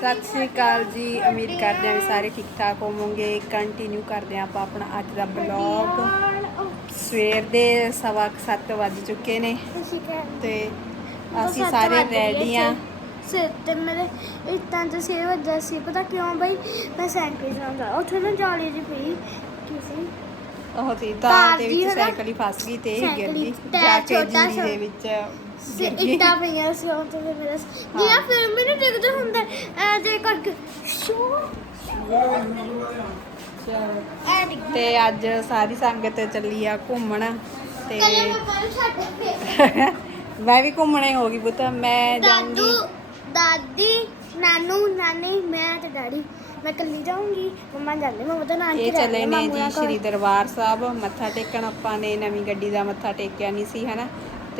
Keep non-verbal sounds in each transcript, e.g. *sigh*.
ਸਤਿ ਸ੍ਰੀ ਅਕਾਲ ਜੀ। ਉਮੀਦ ਕਰਦੇ ਹਾਂ ਵੀ ਸਾਰੇ ਠੀਕ ਠਾਕ ਹੋਵੋਗੇ। ਕੰਟੀਨਿਊ ਕਰਦੇ ਹਾਂ ਆਪਾਂ ਆਪਣਾ ਅੱਜ ਦਾ ਬਲੌਗ ਸਵੇਰ ਦੇ ਸਵਾ ਕੁ ਸੱਤ ਵੱਜ ਚੁੱਕੇ ਨੇ ਤੇ ਅਸੀਂ ਸਾਰੇ ਰੈਡੀ ਆ ਸਿਰ ਤੇ ਮੇਰੇ ਇਤਾਂ ਤੇ ਸਿਰ ਵੱਜਾ ਸੀ। ਪਤਾ ਕਿਉਂ ਬਈ? ਮੈਂ ਸਾਈਕਲ ਚਲਾਉਂਦਾ ਉੱਥੇ ਨਾ ਜਾਲੀ ਜੀ ਪਈ। ਕਿਸੇ ਉਹ ਤੇ ਤਾਂ ਦੇ ਵਿੱਚ? ਸਾਈਕਲ ਹੀ ਫਸ ਗਈ ਤੇ ਗਿਰ ਗਈ। ਜਾ ਕੇ ਜੀਰੀ ਸਾ। ਦੇ ਵਿੱਚ ਸੇ ਇੱਟਾਂ ਪਈਆਂ ਸੀ ਉਹ ਤੇ ਫਿਰ ਮੇਰਾ ਜਿਹੜਾ ਫਿਲਮ ਵੀ ਨਹੀਂ ਦੇਖਦੇ ਹੁੰਦੇ ਐ ਜੇ ਕਰਕੇ ਸ਼ੂ। ਐ ਡਿੱਗ ਤੇ ਅੱਜ ਸਾਰੀ ਸੰਗਤ ਚੱਲੀ ਆ ਘੁੰਮਣ ਤੇ ਕੱਲੇ ਮੈਂ ਕੱਲ ਛੱਡ ਕੇ। *laughs* ਮੈਂ ਵੀ ਘੁੰਮਣੇ ਹੋ ਗਈ ਪੁੱਤ ਮੈਂ ਦਾਦੂ ਜਾਊਂਗੀ। ਦਾਦੀ ਨਾਨੂ ਨਾਨੀ ਮੈਂ ਤੇ ਡੈਡੀ। ਮੈਂ ਕੱਲੀ ਜਾਊਂਗੀ ਮੰਮਾ ਜਾਂਦੇ ਮੰਮਾ ਤਾਂ ਨਾਨਕੇ ਇਹ ਚੱਲੇ ਨੇ ਜੀ ਸ਼੍ਰੀ ਦਰਬਾਰ ਸਾਹਿਬ ਮੱਥਾ ਟੇਕਣ ਆਪਾਂ ਨੇ ਨਵੀਂ ਗੱਡੀ ਦਾ ਮੱਥਾ ਟੇਕਿਆ ਨਹੀਂ ਸੀ ਹਨਾ?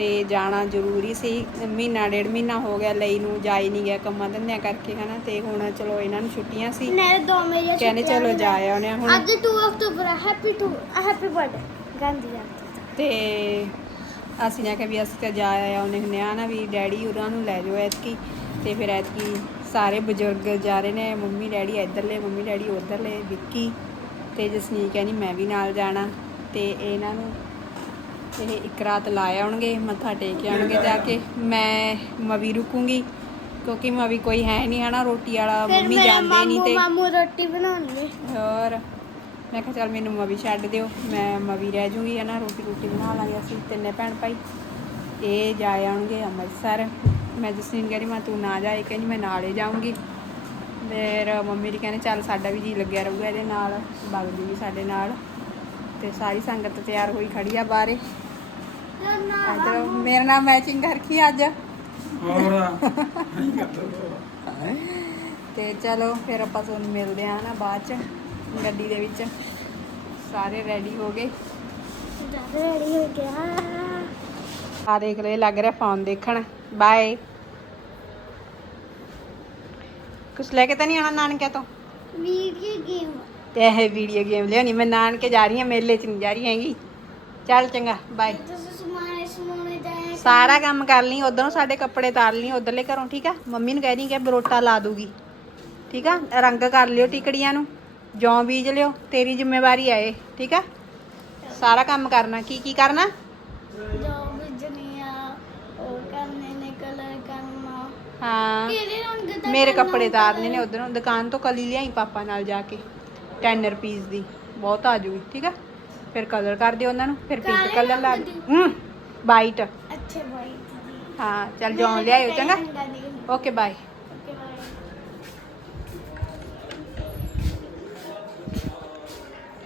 ਤੇ ਜਾਣਾ ਜ਼ਰੂਰੀ ਸੀ। ਮਹੀਨਾ ਡੇਢ ਮਹੀਨਾ ਹੋ ਗਿਆ ਲਈ ਨੂੰ ਜਾ ਹੀ ਨਹੀਂ ਗਿਆ ਕੰਮਾਂ ਧੰਦਿਆਂ ਕਰਕੇ ਹਨਾ ਤੇ ਹੁਣ ਚਲੋ ਇਹਨਾਂ ਨੂੰ ਛੁੱਟੀਆਂ ਸੀ। ਨੇ ਦੋ ਮੇਰੀਆਂ ਕਹਿੰਦੇ ਛੁੱਟੀਆਂ ਚਲੋ। ਜਾ ਆਉਣੇ ਹੁਣ ਅੱਜ 2 ਅਕਤੂਬਰ ਹੈ happy to happy birthday Gandhi Jayanti. ਤੇ ਅਸੀਂ ਨੇ ਕਿਹਾ ਵੀ ਅਸੀਂ ਤਾਂ ਜਾ ਆਉਣੇ ਹੁੰਦੇ ਆ ਨਾ ਵੀ ਡੈਡੀ ਉਹਨਾਂ ਨੂੰ ਲੈ ਜਾਓ ਐਤਕੀ। ਤੇ ਫਿਰ ਐਤਕੀ ਸਾਰੇ ਬਜ਼ੁਰਗ ਜਾ ਰਹੇ ਨੇ ਮੰਮੀ ਡੈਡੀ ਇੱਧਰਲੇ ਮੰਮੀ ਡੈਡੀ ਉੱਧਰਲੇ ਵਿੱਕੀ। ਤੇ ਜਸਨੀਕ ਕਹਿੰਦੀ ਮੈਂ ਵੀ ਨਾਲ ਜਾਣਾ। ਤੇ ਇਹਨਾਂ ਨੂੰ ਇਹ ਇੱਕ ਰਾਤ ਲਾ ਆਉਣਗੇ ਮੱਥਾ ਟੇਕ ਆਉਣਗੇ ਜਾ ਕੇ। ਮੈਂ ਮਵੀ ਰੁਕੂੰਗੀ ਕਿਉਂਕਿ ਮਵੀ ਕੋਈ ਹੈ ਨਹੀਂ ਹਨਾ? ਰੋਟੀ ਵਾਲਾ ਮੰਮੀ ਜਾਂਦੇ ਨਹੀਂ ਤੇ। ਮਾਮੂ ਰੋਟੀ ਬਣਾਉਣਗੇ ਹੋਰ ਮੈਂ ਕਿਹਾ ਚੱਲ ਮੈਨੂੰ ਮਵੀ ਛੱਡ ਦਿਓ ਮੈਂ ਮਵੀ ਰਹਿ ਜੂਗੀ ਹੈ ਨਾ ਰੋਟੀ ਰੋਟੀ ਬਣਾ ਲਾਂਗੇ ਅਸੀਂ ਤਿੰਨੇ ਭੈਣ ਭਾਈ। ਇਹ ਜਾ ਆਉਣਗੇ ਅੰਮ੍ਰਿਤਸਰ। ਮੈਂ ਜਸਨੀਨ ਕਹਿੰਦੀ ਮੈਂ ਤੂੰ ਨਾ ਜਾ। ਇਹ ਕਹਿੰਦੀ ਮੈਂ ਨਾਲ ਜਾਊਂਗੀ। ਫਿਰ ਮੰਮੀ ਜੀ ਕਹਿੰਦੇ ਚੱਲ ਸਾਡਾ ਵੀ ਜੀ ਲੱਗਿਆ ਰਹੂਗਾ ਇਹਦੇ ਨਾਲ ਬਗ ਵੀ ਸਾਡੇ ਨਾਲ। ਤੇ ਸਾਰੀ ਸੰਗਤ ਤਿਆਰ ਹੋਈ ਖੜੀ ਆ ਬਾਹਰੇ। ਮੇਰੇ ਨਾਲ ਮੈਚਿੰਗ ਰੱਖੀ ਅੱਜ। ਹੋਰ। ਤੇ ਚਲੋ ਫਿਰ ਆਪਾਂ ਤੁਹਾਨੂੰ ਮਿਲਦੇ ਆ ਨਾ ਬਾਅਦ ਚ ਗੱਡੀ ਦੇ ਵਿੱਚ। ਸਾਰੇ ਰੈਡੀ ਹੋ ਗਏ? ਰੈਡੀ ਹੋ ਗਿਆ ਆ ਦੇਖ ਇਹ ਲੱਗ ਰਿਹਾ ਫੋਨ ਦੇਖਣ। ਬਾਏ ਕੁਛ ਲੈ ਕੇ ਤਾਂ ਨਹੀਂ ਆਣਾ ਨਾਨਕਿਆਂ ਤੋਂ? ਵੀਡੀਓ ਗੇਮ ਤੇ ਇਹ ਵੀਡੀਓ ਗੇਮ ਲਿਆਉਣੀ। ਮੈਂ ਨਾਨਕੇ ਜਾ ਰਹੀ ਹਾਂ ਮੇਲੇ ਚ ਨਹੀਂ ਜਾ ਰਹੀ ਹੈਗੀ। ਚੱਲ ਚੰਗਾ ਬਾਏ ਸਾਰਾ ਕੰਮ ਕਰ ਲਈ ਉਧਰੋਂ ਸਾਡੇ ਕੱਪੜੇ ਤਾਰ ਲਈ ਉਧਰਲੇ ਘਰੋਂ ਠੀਕ ਆ? ਮੰਮੀ ਨੂੰ ਕਹਿ ਰਹੀ ਕਿ ਬਰੋਟਾ ਲਾ ਦੂਗੀ ਠੀਕ ਆ? ਰੰਗ ਕਰ ਲਿਓ ਟਿਕੜੀਆਂ ਨੂੰ ਜੌਂ ਬੀਜ ਲਿਓ ਤੇਰੀ ਜ਼ਿੰਮੇਵਾਰੀ ਆ ਇਹ ਠੀਕ ਆ? ਸਾਰਾ ਕੰਮ ਕਰਨਾ ਕੀ ਕੀ ਕਰਨਾ? ਜੋ ਬਿਜਨੀਆਂ ਉਹ ਕਰਨੇ ਨੇ ਕਲਰ ਕਰਨਾ। ਹਾਂ ਕਿਹੜੇ ਰੰਗ ਦਾ ਮੇਰੇ ਕੱਪੜੇ ਤਾਰਨੇ ਨੇ? ਉਧਰੋਂ ਦੁਕਾਨ ਤੋਂ ਕਲੀ ਲਿਆਈ ਪਾਪਾ ਨਾਲ ਜਾ ਕੇ 10 ਰੁਪੀਸ ਦੀ ਬਹੁਤ ਆ ਜੂਗੀ ਠੀਕ ਆ? ਫਿਰ ਕਲਰ ਕਰ ਦਿਓ ਉਹਨਾਂ ਨੂੰ ਫਿਰ ਪਿੰਕ ਕਾਲੇ ਕਲਰ ਲਾ? ਹੂੰ ਵਾਈਟ ਅੱਛੇ ਬਾਈ ਹਾਂ ਚੱਲ ਜੌਂ ਲਿਆਇਓ ਚੰਗਾ? ਓਕੇ ਬਾਏ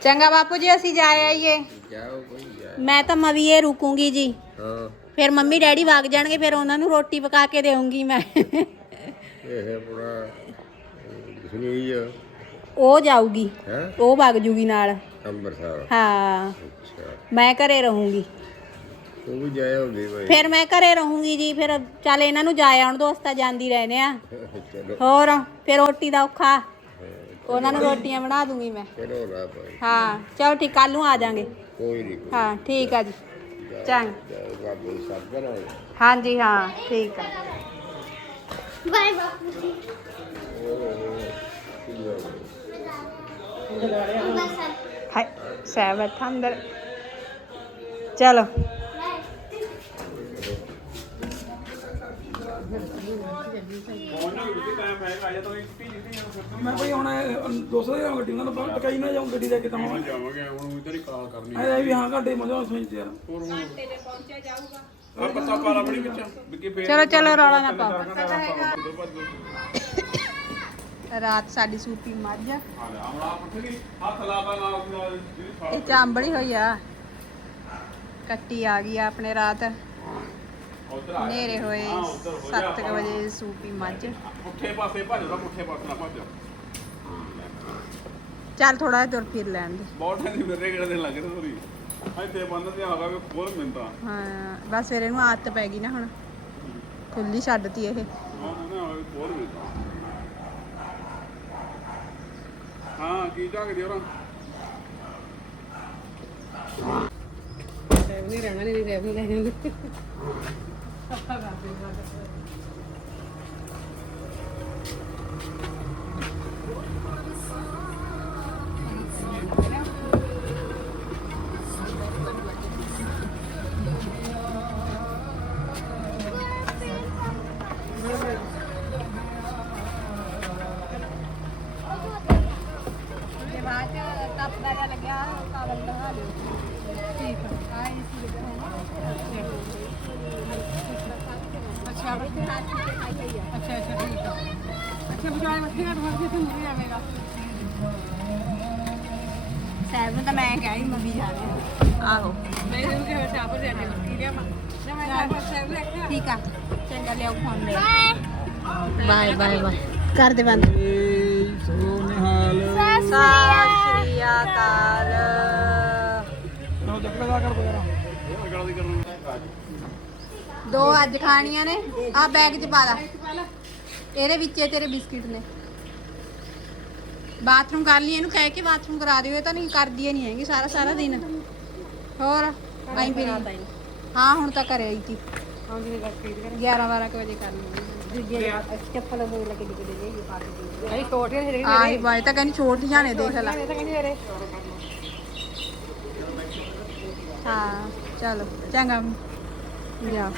ਚੰਗਾ ਬਾਪੂ ਜੀ ਅਸੀਂ ਜਾ ਆਈਏ। ਜਾਓ ਕੋਈ ਮੈਂ ਤਾਂ ਮਵੀਏ ਰੁਕੂੰਗੀ ਜੀ। ਹਾਂ। ਫਿਰ ਮੰਮੀ ਡੈਡੀ ਵਗ ਜਾਣਗੇ ਫਿਰ ਉਹਨਾਂ ਨੂੰ ਰੋਟੀ ਪਕਾ ਕੇ ਦੇਵਾਂਗੀ ਮੈਂ। ਇਹ ਆਪਣਾ ਸੁਨੀਲ ਉਹ ਜਾਊਗੀ। ਹੈ? ਉਹ ਵਗ ਜੂਗੀ ਨਾਲ। ਅੰਮ੍ਰਿਤਸਰ। ਹਾਂ। ਅੱਛਾ। ਮੈਂ ਘਰੇ ਰਹੂੰਗੀ। ਤੂੰ ਵੀ ਜਾਇਆ ਹੁੰਦੀ ਭਾਈ। ਫਿਰ ਮੈਂ ਘਰੇ ਰਹੂੰਗੀ ਜੀ ਫਿਰ ਚੱਲ ਇਹਨਾਂ ਨੂੰ ਜਾ ਆਉਣ ਦੋਸਤਾ ਜਾਂਦੀ ਰਹਿੰਦੇ ਆ। ਚਲੋ। ਹੋਰ ਫਿਰ ਰੋਟੀ ਦਾ ਔਖਾ। ਉਹਨਾਂ ਨੂੰ ਰੋਟੀਆਂ ਬਣਾ ਦੂੰਗੀ ਮੈਂ। ਚਲੋ ਨਾ ਭਾਈ। ਹਾਂ ਚਲੋ ਠੀਕ ਕੱਲ ਨੂੰ ਆ ਜਾਾਂਗੇ। ਕੋਈ ਨਹੀਂ ਹਾਂ ਠੀਕ ਆ ਜੀ। ਚੰਗ। ਸਭ ਕਰਾਂਗੇ ਹਾਂਜੀ ਹਾਂ ਠੀਕ ਆ। ਬਾਈ ਬਾਪੂ ਜੀ। ਹਾਏ ਸਹਿ ਬੈਠਾ ਅੰਦਰ। ਚਲੋ। ਮੈਂ ਕੋਈ ਹੁਣ ਦੋਸਤ ਦੇ ਗੱਡੀ ਨਾਲ ਬਾਹਰ ਟਕਾਈ ਨਾ ਜਾਉਂ ਗੱਡੀ ਲੈ ਕੇ ਤਾਂ ਮੈਂ। ਜਾਵਾਂਗੇ ਹੁਣ ਇਧਰ ਹੀ ਕਾਲ ਕਰਨੀ ਆਏ ਵੀ ਹਾਂ ਘੰਟੇ ਮਜ਼ਾ ਸੁਣ ਤੇ ਯਾਰ ਆ ਪੱਤਾ ਪਾਲਾ ਬੜੀ ਵਿੱਚ। ਵਿੱਕੀ ਫੇਰ ਚਲੋ ਚਲੋ ਰੌਲਾ ਨਾ ਪਾਓ। ਰਾਤ ਸਾਡੀ ਸੂਪੀ ਮੱਝ ਆਮਲਾ ਪੱਠੇ ਦੀ ਹੱਥ ਲਾਦਾ ਨਾਲ ਨਾਲ ਜਿਹੜੀ ਇਹ ਚਾਂਬੜੀ ਹੋਈ ਆ। ਕੱਟੀ ਆ ਗਈ ਆ ਆਪਣੇ ਰਾਤ। ਹਨੇਰੇ ਹੋਏ 7 ਵਜੇ ਸੂਪੀ ਮੱਝ। ਪੁੱਠੇ ਪਾਸੇ ਭੱਜਦਾ ਪੁੱਠੇ ਪਾਸੇ ਨਾ ਭੱਜ ਚੱਲ ਥੋੜਾ ਜਿਹਾ ਤੁਰ ਫਿਰ ਲੈਣ ਦੇ। ਬਹੁਤ ਟਾਈਮ ਦੀ ਮੇਰੇ ਕਿਹੜੇ ਦਿਨ ਲੱਗ ਰਹੇ ਸੋਰੀ ਇੱਥੇ ਬੰਦ ਤੇ ਆ ਗਿਆ ਫੋਰ ਮਿੰਤਾ। ਹਾਂ ਬਸ ਫਿਰ ਇਹਨੂੰ ਆਦਤ ਪੈ ਗਈ ਨਾ ਹੁਣ। ਖੁੱਲੀ ਛੱਡਤੀ ਇਹ। ਹਾਂ ਕੀ ਝਾਕਦੀ ਉਹਨਾਂ ਨਹੀਂ ਰਹਿਣਾ ਨਹੀਂ ਰਹਿਣਾ। ਲੈ 他爸爸被那个 ਅੱਛਾ ਅੱਛਾ ਅੱਛਾ ਠੀਕ ਆ ਅੱਛਾ ਬਜਾਏ ਮੱਥੇ ਘੱਟ ਵੜ ਕੇ ਤੇ ਮੁੜੇ ਆਵੇਗਾ ਸਾਹਿਬ ਨੂੰ ਤਾਂ ਮੈਂ ਕਿਹਾ ਹੀ ਮੰਮੀ ਜਾ ਰਹੀ ਆਹੋ ਮੈਂ ਇਹਨੂੰ ਕਿਹਾ ਸਾਹਿਬ ਦੇ ਆਨੇ ਵਰਤੀ ਲਿਆ ਮੈਂ ਮੈਂ ਸਾਹਿਬ ਲੈ ਕੇ ਠੀਕ ਆ ਚੰਗਾ ਲਿਆਓ ਫੋਨ ਲੈ ਬਾਏ ਬਾਏ ਬਾਏ ਕਰ ਦੇ ਬੰਦ ਸੋ ਨਿਹਾਲ ਸਤਿ ਸ਼੍ਰੀ ਅਕਾਲ ਦੀ ਦੋ ਅੱਜ ਖਾਣੀਆਂ ਨੇ। ਆ ਬੈਗ 'ਚ ਪਾ ਲਾ। ਇਹਦੇ ਵਿੱਚ ਹੀ ਤੇਰੇ ਬਿਸਕਿਟ ਨੇ। ਬਾਥਰੂਮ ਕਰ ਲਈ ਇਹਨੂੰ ਕਹਿ ਕੇ ਬਾਥਰੂਮ ਕਰਾ ਦਿਓ। ਇਹ ਤਾਂ ਨਹੀਂ ਕਰਦੀ ਨਹੀਂ ਹੈਗੀ ਸਾਰਾ ਸਾਰਾ ਦਿਨ। ਹੋਰ ਆਈ ਫਿਰ ਹਾਂ ਹੁਣ ਤਾਂ ਘਰੇ ਆਈ ਸੀ 11 12 ਕੁ ਵਜੇ ਕਰ ਲਈ ਚੱਪਲ ਉਹ ਲੱਗੇ ਡਿੱਗ ਦੇ ਇਹ ਪਾ ਕੇ ਅਰੇ ਛੋਟੇ ਜਿਹੜੇ ਆਹੀ ਬਾਈ ਤਾਂ ਕਹਿੰਦੀ ਛੋਟੀਆਂ ਨੇ ਦੇਖ ਲੈ। ਤਾਂ ਕਹਿੰਦੇ ਮੇਰੇ ਹਾਂ। ਚਲੋ, ਚੰਗਾ। ਜਾ।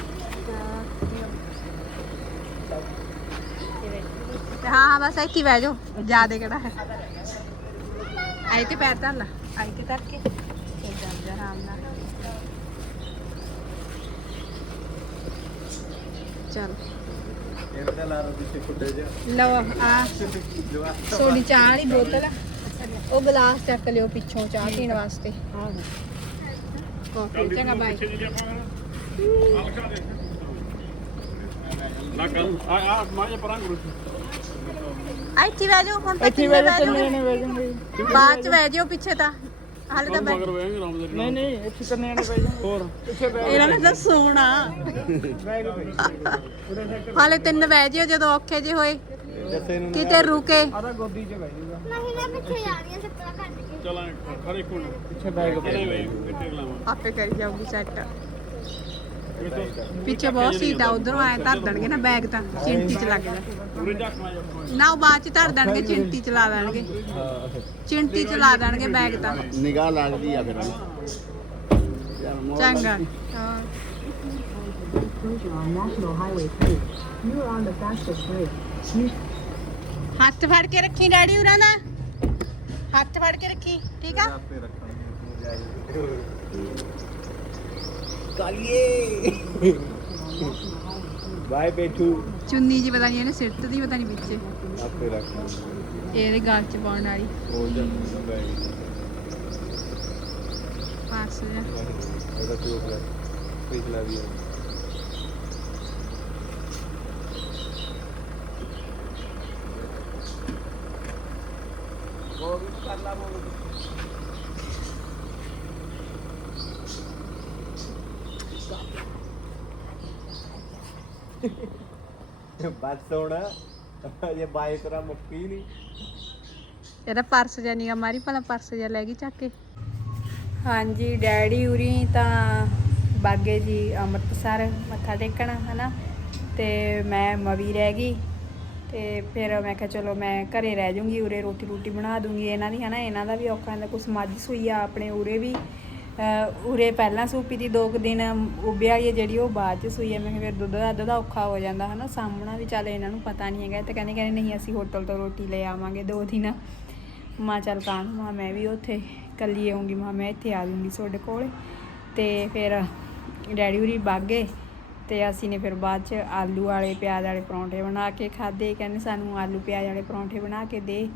ਹਾਂ ਬਸ ਇੱਥੇ ਬਹਿ ਜਾਓ। ਜਿਆਦੇ ਕਿਹੜਾ ਹੈ। ਆਈ ਤੇ ਪੈਰ ਧਰ ਲਾ। ਆਈ ਤੇ ਧਰ ਕੇ। ਫਿਰ ਚੱਲ ਜਾ ਆਰਾਮ ਨਾਲ। ਚਲ। ਲਓ, ਆ। ਸੋਡੀ ਚਾਹ ਵਾਲੀ ਬੋਤਲ ਉਹ ਗਲਾਸ ਚੱਕ ਲਿਓ ਪਿੱਛੋਂ ਚਾਹ ਪੀਣ ਵਾਸਤੇ। ਓਕੇ ਚੰਗਾ ਬਾਈ ਪਿੱਛੇ ਦੀ ਆਪਾਂ ਹਲਕਾ ਦੇ ਨਾ ਕਰ ਆ ਆ ਮਾਰੇ ਪਰਾਂ ਗੁਰੂ ਇੱਥੇ ਬਹਿ ਜਾਓ ਹੁਣ ਤਾਂ ਇੱਥੇ ਬਹਿ ਜਾਓ ਬਾਅਦ ਚ ਬਹਿ ਜਾਓ ਪਿੱਛੇ ਤਾਂ ਹਾਲੇ ਤਾਂ ਬਹਿ ਮਗਰ ਵੇਂਗੇ ਰਾਮ ਦੇ ਨਹੀਂ ਨਹੀਂ ਇੱਥੇ ਕੰਨੇ ਨੇ ਪੈ ਜਾਣ ਹੋਰ ਪਿੱਛੇ ਬੈ ਇਹਨਾਂ ਨੇ ਤਾਂ ਸੋਣਾ ਹਾਲੇ ਤਿੰਨ ਬਹਿ ਜਿਓ ਜਦੋਂ ਔਖੇ ਜੇ ਹੋਏ ਕਿਤੇ ਰੁਕੇ। ਆਦਾ ਗੋਦੀ 'ਚ ਬੈ ਜਾਊਗਾ ਨਹੀਂ ਮੈਂ ਪਿੱਛੇ ਜਾ ਰਹੀ ਹਾਂ ਕੱਢ ਕੇ। ਚਲਾਂ ਖੜੇ ਕੋਣ ਪਿੱਛੇ ਬੈਗ ਇੱਥੇ ਲਾਵਾਂ। ਆਪੇ ਕਰੀ ਜਾਊਗੀ ਸੈੱਟ ਪਿੱਛੇ ਬਹੁਤ ਸੀਟ ਆ ਉਧਰੋਂ ਆਏ ਧਰ ਦੇਣਗੇ ਨਾ ਬੈਗ ਤਾਂ ਚਿੰਟੀ ਚ ਲੱਗ ਜਾ। ਨਾ ਉਹ ਬਾਅਦ ਚ ਧਰ ਦੇਣਗੇ ਚਿੰਟੀ ਚ ਲਾ ਦੇਣਗੇ। ਚਿੰਟੀ ਚ ਲਾ ਦੇਣਗੇ ਬੈਗ ਤਾਂ। ਨਿਗਾਹ ਲੱਗਦੀ ਆ ਫਿਰ। ਚੰਗਾ ਹਾਂ। Closure on National Highway 3. You are on the fastest route. ਹੱਥ ਫੜ ਕੇ ਰੱਖੀ ਡੈਡੀ ਉਰਾਂ ਦਾ ਹੱਥ ਫੜ ਕੇ ਰੱਖੀ ਠੀਕ ਆ ਕਾਲੀਏ ਬਾਏ ਬੇਟੂ ਚੁੰਨੀ ਜੀ ਪਤਾ ਨਹੀਂ ਇਹਨੇ ਸਿਰ ਤੇ ਦੀ ਪਤਾ ਨਹੀਂ ਵਿੱਚੇ ਆਪੇ ਰੱਖ ਇਹਦੇ ਗਲ ਚ ਪਾਉਣ ਵਾਲੀ ਹੋ ਜਾਂਦਾ ਬੈਗ ਪਾਸ ਜਾ ਉਹਦਾ ਚੋਕ ਲੈ ਪਿਛਲਾ ਵੀ ਉਹ ਵੀ ਕਰ ਲਾ ਮੋੜ ਬਸ ਹੋਣਾ ਇਹ ਬਾਈ ਤੇਰਾ ਮੁੱਕੀ ਨਹੀਂ ਇਹਦਾ ਪਰਸ ਜਾਂ ਨਹੀਂ ਮਾਰੀ ਭਲਾ ਪਰਸ ਜਾਂ ਲੈ ਗਈ ਚੱਕ ਕੇ। ਹਾਂਜੀ ਡੈਡੀ ਉਰੀ ਤਾਂ ਬਾਗੇ ਜੀ ਅੰਮ੍ਰਿਤਸਰ ਮੱਥਾ ਟੇਕਣ ਹਨਾ? ਤੇ ਮੈਂ ਮਵੀ ਰਹਿ ਗਈ। ਤੇ ਫਿਰ ਮੈਂ ਕਿਹਾ ਚਲੋ ਮੈਂ ਘਰੇ ਰਹਿ ਜਾਊਂਗੀ ਉਰੇ ਰੋਟੀ ਰੋਟੀ ਬਣਾ ਦੂੰਗੀ ਇਹਨਾਂ ਦੀ, ਹਨਾ? ਇਹਨਾਂ ਦਾ ਵੀ ਔਖਾ ਹੁੰਦਾ, ਕੁਛ ਮੱਝ ਸੂਈ ਆ ਆਪਣੇ ਉਰੇ ਵੀ। ਉਰੇ ਪਹਿਲਾਂ ਸੂਪੀ ਦੀ ਦੋ ਕੁ ਦਿਨ ਉਬਿਆ ਵਾਲੀ ਹੈ ਜਿਹੜੀ ਉਹ ਬਾਅਦ ਚ ਸੂਈ ਹੈ ਮੈਂ ਕਿਹਾ ਫਿਰ ਦੁੱਧ ਦਾ ਦੁੱਧ ਦਾ ਔਖਾ ਹੋ ਜਾਂਦਾ, ਹਨਾ? ਸਾਹਮਣਾ ਵੀ ਚੱਲ ਇਹਨਾਂ ਨੂੰ ਪਤਾ ਨਹੀਂ ਹੈਗਾ, ਤੇ ਕਹਿੰਦੇ ਕਹਿੰਦੇ ਨਹੀਂ, ਅਸੀਂ ਹੋਟਲ ਤੋਂ ਰੋਟੀ ਲੈ ਆਵਾਂਗੇ ਦੋ ਦਿਨ। ਮਾਂ ਚੱਲ ਕਾਂ ਮਾਂ ਮੈਂ ਵੀ ਉੱਥੇ ਕੱਲੀ ਆਉਂਗੀ ਮਾਂ ਮੈਂ ਇੱਥੇ ਆ ਜੂੰਗੀ ਤੁਹਾਡੇ ਕੋਲ। ਤੇ ਫਿਰ ਡੈਡੀ ਉਰੀ ਬਾਗੇ ਤੇ ਅਸੀਂ ਨੇ ਫਿਰ ਬਾਅਦ ਚ ਆਲੂ ਵਾਲੇ, ਪਿਆਜ਼ ਵਾਲੇ ਪਰੌਂਠੇ ਬਣਾ ਕੇ ਖਾਦੇ ਕਹਿੰਦੇ ਸਾਨੂੰ ਆਲੂ, ਪਿਆਜ਼ ਵਾਲੇ ਪਰੌਂਠੇ ਬਣਾ ਕੇ ਦੇ।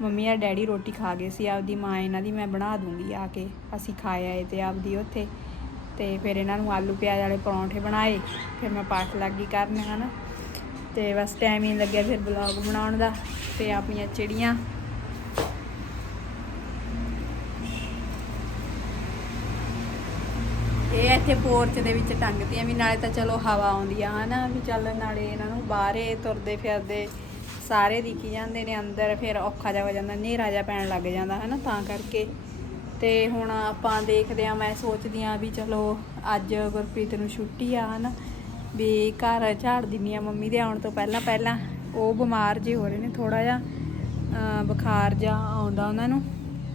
ਮੰਮੀ ਆ ਡੈਡੀ ਰੋਟੀ ਖਾ ਗਏ ਸੀ, ਆਪਦੀ ਮਾਂ ਇਹਨਾਂ ਦੀ ਮੈਂ ਬਣਾ ਦੂੰਗੀ ਆ ਕੇ। ਅਸੀਂ ਖਾ ਆਏ ਤੇ ਆਪਦੀ ਉੱਥੇ। ਤੇ ਫਿਰ ਇਹਨਾਂ ਨੂੰ ਆਲੂ, ਪਿਆਜ਼ ਵਾਲੇ ਪਰੌਂਠੇ ਬਣਾਏ। ਫਿਰ ਮੈਂ ਪਾਠ ਲੱਗੀ ਕਰਨ, ਹਨਾ। ਤੇ ਬਸ ਟਾਈਮ ਹੀ ਲੱਗਿਆ ਫਿਰ ਬਲੌਗ ਬਣਾਉਣ ਦਾ। ਤੇ ਆਪਣੀਆਂ ਚਿੜੀਆਂ ਇਹ ਇੱਥੇ ਪੋਰਚ ਦੇ ਵਿੱਚ ਟੰਗਦੀਆਂ ਵੀ, ਨਾਲੇ ਤਾਂ ਚਲੋ ਹਵਾ ਆਉਂਦੀ ਆ ਹਨਾ, ਵੀ ਚੱਲ ਨਾਲੇ ਇਹਨਾਂ ਨੂੰ ਬਾਹਰੇ ਤੁਰਦੇ ਫਿਰਦੇ ਸਾਰੇ ਦਿਖੀ ਜਾਂਦੇ ਨੇ ਅੰਦਰ, ਫਿਰ ਔਖਾ ਜਿਹਾ ਹੋ ਜਾਂਦਾ, ਹਨੇਰਾ ਜਿਹਾ ਪੈਣ ਲੱਗ ਜਾਂਦਾ, ਹਨਾ, ਤਾਂ ਕਰਕੇ। ਤੇ ਹੁਣ ਆਪਾਂ ਦੇਖਦੇ ਆ ਮੈਂ ਸੋਚਦੀ ਆ ਵੀ ਚਲੋ ਅੱਜ ਗੁਰਪ੍ਰੀਤ ਨੂੰ ਛੁੱਟੀ ਆ, ਹਨਾ, ਵੀ ਘਰ ਝਾੜ ਦਿੰਨੀ ਆ ਮੰਮੀ ਦੇ ਆਉਣ ਤੋਂ ਪਹਿਲਾਂ ਪਹਿਲਾਂ। ਉਹ ਬਿਮਾਰ ਜੇ ਹੋ ਰਹੇ ਨੇ ਥੋੜਾ ਜਿਹਾ ਬੁਖਾਰ ਜਿਹਾ ਆਉਂਦਾ ਉਹਨਾਂ ਨੂੰ,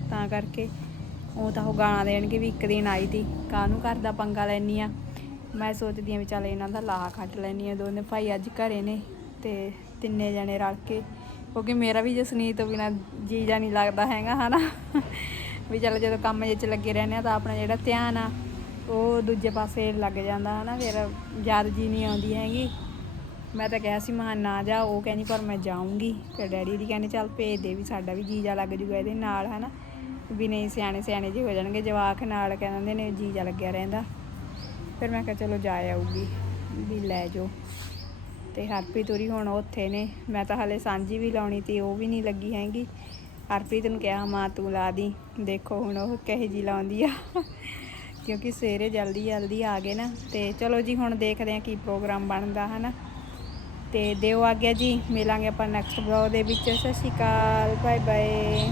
ਤਾਂ ਕਰਕੇ। ਉਹ ਤਾਂ ਉਹ ਗਾਣਾ ਦੇਣਗੇ ਵੀ ਇੱਕ ਦਿਨ ਆਈ ਤੀ। ਕਾਹਨੂੰ ਘਰ ਦਾ ਪੰਗਾ ਲੈਣੀ ਆ? ਮੈਂ ਸੋਚਦੀ ਆ ਵੀ ਚੱਲ ਇਹਨਾਂ ਦਾ ਲਾਹਾ ਕੱਟ ਲੈਣੀ ਆ। ਦੋਨੇ ਭਾਈ ਅੱਜ ਘਰੇ ਨੇ ਤੇ ਤਿੰਨੇ ਜਣੇ ਰਲ ਕੇ। ਕਿਉਂਕਿ ਮੇਰਾ ਵੀ ਜਸਨੀਤ ਤੋਂ ਬਿਨਾ ਜੀ ਜਾ ਨਹੀਂ ਲੱਗਦਾ ਹੈਗਾ, ਹਨਾ? ਵੀ ਚੱਲ ਜਦੋਂ ਕੰਮ ਵਿੱਚ ਲੱਗੇ ਰਹਿੰਦੇ ਆ ਤਾਂ ਆਪਣਾ ਜਿਹੜਾ ਧਿਆਨ ਆ, ਉਹ ਦੂਜੇ ਪਾਸੇ ਲੱਗ ਜਾਂਦਾ, ਹਨਾ? ਫਿਰ ਯਾਦ ਜੀ ਨਹੀਂ ਆਉਂਦੀ ਹੈਗੀ। ਮੈਂ ਤਾਂ ਕਿਹਾ ਸੀ, ਮਾਂ ਨਾ ਜਾ। ਉਹ ਕਹਿੰਦੀ, ਪਰ ਮੈਂ ਜਾਊਂਗੀ। ਫਿਰ ਡੈਡੀ ਦੀ ਕਹਿੰਦੇ, ਚੱਲ ਭੇਜ ਦੇ ਵੀ, ਸਾਡਾ ਵੀ ਜੀਜਾ ਲੱਗ ਜੂਗਾ ਇਹਦੇ ਨਾਲ, ਹਨਾ? ਵੀ ਨਹੀਂ, ਸਿਆਣੇ ਸਿਆਣੇ ਜਿਹੇ ਹੋ ਜਾਣਗੇ, ਜਵਾਕ ਨਾਲ ਕਹਿੰਦੇ ਨੇ ਜੀਜਾ ਲੱਗਿਆ ਰਹਿੰਦਾ। ਫਿਰ ਮੈਂ ਕਿਹਾ ਚਲੋ ਜਾ ਆਊਗੀ, ਵੀ ਲੈ ਜਾਓ। ਤੇ ਹਰਪ੍ਰੀਤ ਹੋਰੀ ਹੁਣ ਉੱਥੇ ਨੇ। ਮੈਂ ਤਾਂ ਹਲੇ ਸਾਂਝੀ ਵੀ ਲਾਉਣੀ ਤੀ, ਉਹ ਵੀ ਨਹੀਂ ਲੱਗੀ ਹੈਗੀ। ਹਰਪ੍ਰੀਤ ਨੂੰ ਕਿਹਾ, ਮਾਂ ਤੂੰ ਲਾ ਦੀ। ਦੇਖੋ ਹੁਣ ਉਹ ਕਹੇ ਜੀ ਲਾਉਂਦੀ ਆ। ਕਿਉਂਕਿ ਸਵੇਰੇ ਜਲਦੀ ਜਲਦੀ ਆ ਗਏ ਨਾ। ਤੇ ਚਲੋ ਜੀ, ਹੁਣ ਦੇਖਦੇ ਆ ਕੀ ਪ੍ਰੋਗਰਾਮ ਬਣਦਾ, ਹਨਾ। ਤੇ ਦਿਓ ਆਗਿਆ ਜੀ, ਮਿਲਾਂਗੇ ਆਪਾਂ ਨੈਕਸਟ ਬਲੌਗ ਦੇ ਵਿੱਚ। ਸਤਿ ਸ਼੍ਰੀ ਅਕਾਲ ਬਾਏ ਬਾਏ